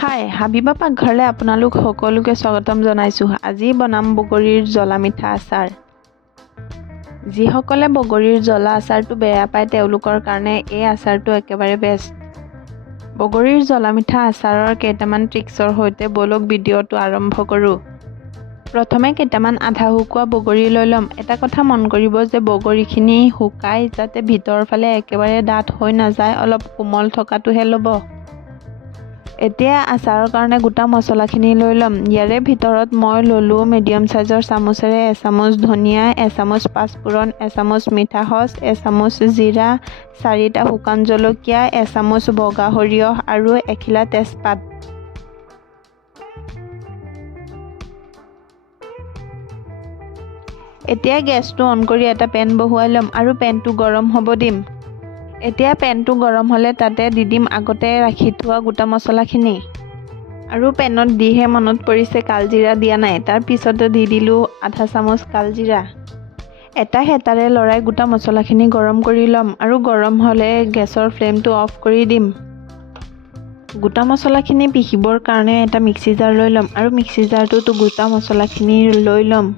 হাই হাবিবা পাকঘৰলৈ আপোনালোক সকলোকে স্বাগতম জনাইছোঁ। আজি বনাম বগৰীৰ জ্বলা মিঠা আচাৰ। যিসকলে বগৰীৰ জ্বলা আচাৰটো বেয়া পায় তেওঁলোকৰ কাৰণে এই আচাৰটো একেবাৰে বেষ্ট। বগৰীৰ জ্বলা মিঠা আচাৰৰ কেইটামান ট্ৰিক্সৰ সৈতে বলক ভিডিঅ'টো আৰম্ভ কৰোঁ। প্ৰথমে কেইটামান আধা শুকোৱা বগৰী লৈ ল'ম। এটা কথা মন কৰিব যে বগৰীখিনি শুকাই যাতে ভিতৰৰ ফালে একেবাৰে ডাঠ হৈ নাযায়, অলপ কোমল থকাটোহে ল'ব। এতিয়া আচাৰৰ কাৰণে গোটা মছলাখিনি লৈ ল'ম। ইয়াৰে ভিতৰত মই ল'লোঁ মিডিয়াম চাইজৰ চামুচেৰে এচামুচ ধনিয়া, এচামুচ পাঁচফোৰণ, এচামুচ মিঠা সচ, এচামুচ জিৰা, 4টা শুকান জলকীয়া, এচামুচ বগা সৰিয়হ আৰু এখিলা তেজপাত। এতিয়া গেছটো অন কৰি এটা পেন বহুৱাই ল'ম আৰু পেনটো গৰম হ'ব দিম। এতিয়া পেনটো গৰম হ'লে তাতে দি দিম আগতে ৰাখি থোৱা গোটা মছলাখিনি। আৰু পেনত দিহে মনত পৰিছে কালজিৰা দিয়া নাই। তাৰ পিছতে দি দিলোঁ আধা চামুচ কালজিৰা। এটা হেতাৰে লৰাই গোটা মছলাখিনি গৰম কৰি ল'ম আৰু গৰম হ'লে গেছৰ ফ্লেমটো অফ কৰি দিম। গোটা মছলাখিনি পিচিবৰ কাৰণে এটা মিক্সি জাৰ লৈ ল'ম আৰু মিক্সি জাৰটোত গোটা মছলাখিনি লৈ ল'ম।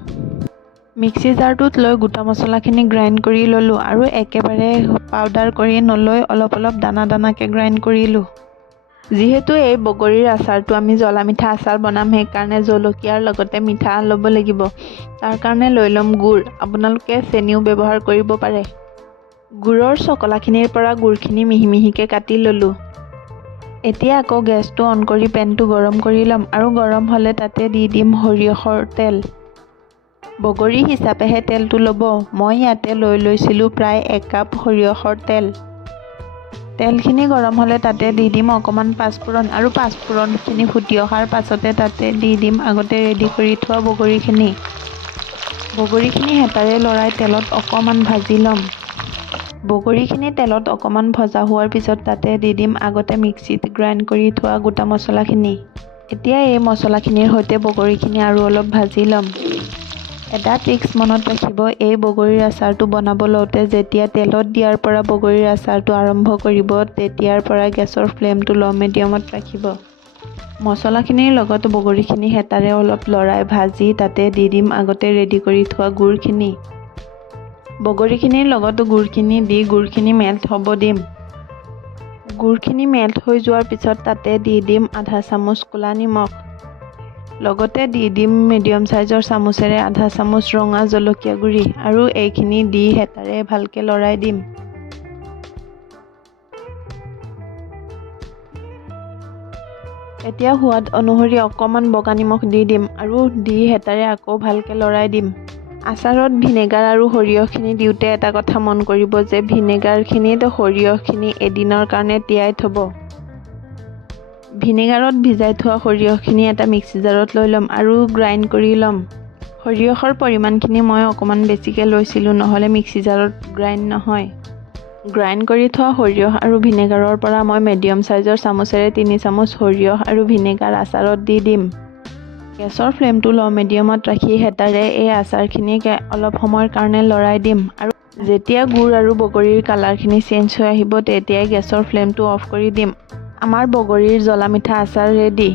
মিক্সি জাৰটোত লৈ গোটা মছলাখিনি গ্ৰাইণ্ড কৰি ল'লোঁ আৰু একেবাৰে পাউডাৰ কৰি নলৈ অলপ অলপ দানা দানাকৈ গ্ৰাইণ্ড কৰিলোঁ। যিহেতু এই বগৰীৰ আচাৰটো আমি জ্বলা মিঠা আচাৰ বনাম, সেইকাৰণে জলকীয়াৰ লগতে মিঠা ল'ব লাগিব। তাৰ কাৰণে লৈ ল'ম গুড়। আপোনালোকে চেনিও ব্যৱহাৰ কৰিব পাৰে। গুড়ৰ চকলাখিনিৰ পৰা গুড়খিনি মিহি মিহিকৈ কাটি ল'লোঁ। এতিয়া আকৌ গেছটো অন কৰি পেনটো গৰম কৰি ল'ম আৰু গৰম হ'লে তাতে দি দিম সৰিয়হৰ তেল। বগৰী হিচাপেহে তেলটো ল'ব। মই ইয়াতে লৈ লৈছিলোঁ প্ৰায় 1 কাপ সৰিয়হৰ তেল। তেলখিনি গৰম হ'লে তাতে দি দিম অকণমান পাঁচফোৰণ আৰু পাঁচফোৰণখিনি ফুটি অহাৰ পাছতে তাতে দি দিম আগতে ৰেডি কৰি থোৱা বগৰীখিনি। বগৰীখিনি হেতাৰে লৰাই তেলত অকণমান ভাজি ল'ম। বগৰীখিনি তেলত অকণমান ভজা হোৱাৰ পিছত তাতে দি দিম আগতে মিক্সিত গ্ৰাইণ্ড কৰি থোৱা গোটা মছলাখিনি। এতিয়া এই মছলাখিনিৰ সৈতে বগৰীখিনি আৰু অলপ ভাজি ল'ম। এটা ট্ৰিক্স মনত ৰাখিব, এই বগৰীৰ আচাৰটো বনাব লওঁতে যেতিয়া তেলত দিয়াৰ পৰা বগৰীৰ আচাৰটো আৰম্ভ কৰিব তেতিয়াৰ পৰা গেছৰ ফ্লেমটো ল' মিডিয়ামত ৰাখিব। মছলাখিনিৰ লগত বগৰীখিনি হেতাৰে অলপ লৰাই ভাজি তাতে দি দিম আগতে ৰেডি কৰি থোৱা গুড়খিনি। বগৰীখিনিৰ লগত গুড়খিনি দি গুড়খিনি মেল্ট হ'ব দিম। গুড়খিনি মেল্ট হৈ যোৱাৰ পিছত তাতে দি দিম আধা চামুচ ক'লা নিমখ। লগতে দি দিম মিডিয়াম চাইজৰ চামুচেৰে আধা চামুচ ৰঙা জলকীয়া গুড়ি আৰু এইখিনি দি হেতাৰে ভালকৈ লৰাই দিম। এতিয়া সোৱাদ অনুসৰি অকণমান বগা নিমখ দি দিম আৰু দি হেতাৰে আকৌ ভালকৈ লৰাই দিম। আচাৰত ভিনেগাৰ আৰু সৰিয়হখিনি দিওঁতে এটা কথা মন কৰিব যে ভিনেগাৰখিনিত সৰিয়হখিনি এদিনৰ কাৰণে তিয়াই থ'ব। ভিনেগাৰত ভিজাই থোৱা সৰিয়হখিনি এটা মিক্সি জাৰত লৈ ল'ম আৰু গ্ৰাইণ্ড কৰি ল'ম। সৰিয়হৰ পৰিমাণখিনি মই অকণমান বেছিকৈ লৈছিলোঁ, নহ'লে মিক্সি জাৰত গ্ৰাইণ্ড নহয়। গ্ৰাইণ্ড কৰি থোৱা সৰিয়হ আৰু ভিনেগাৰৰ পৰা মই মিডিয়াম চাইজৰ চামুচেৰে 3 চামুচ সৰিয়হ আৰু ভিনেগাৰ আচাৰত দি দিম। গেছৰ ফ্লেমটো ল' মিডিয়ামত ৰাখি হেতাৰে এই আচাৰখিনিক অলপ সময়ৰ কাৰণে লৰাই দিম আৰু যেতিয়া গুড় আৰু বগৰীৰ কালাৰখিনি চেঞ্জ হৈ আহিব তেতিয়াই গেছৰ ফ্লেমটো অফ কৰি দিম। আমাৰ বগৰীৰ জ্বলা মিঠা আচাৰ ৰেডি।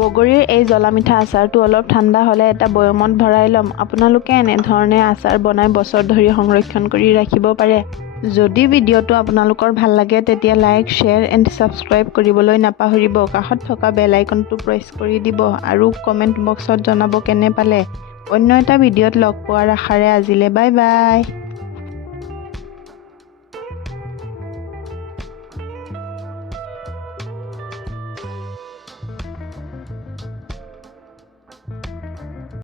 বগৰীৰ এই জ্বলা মিঠা আচাৰটো অলপ ঠাণ্ডা হ'লে এটা বৈয়ামত ভৰাই ল'ম। আপোনালোকে এনেধৰণে আচাৰ বনাই বছৰ ধৰি সংৰক্ষণ কৰি ৰাখিব পাৰে। যদি ভিডিঅ'টো আপোনালোকৰ ভাল লাগে তেতিয়া লাইক, শ্বেয়াৰ এণ্ড ছাবস্ক্ৰাইব কৰিবলৈ নাপাহৰিব। কাষত থকা বেল আইকনটো প্ৰেছ কৰি দিব আৰু কমেণ্ট বক্সত জনাব কেনে পালে। অন্য এটা ভিডিঅ'ত লগ পোৱাৰ আশাৰে আজিলৈ বাই বাই।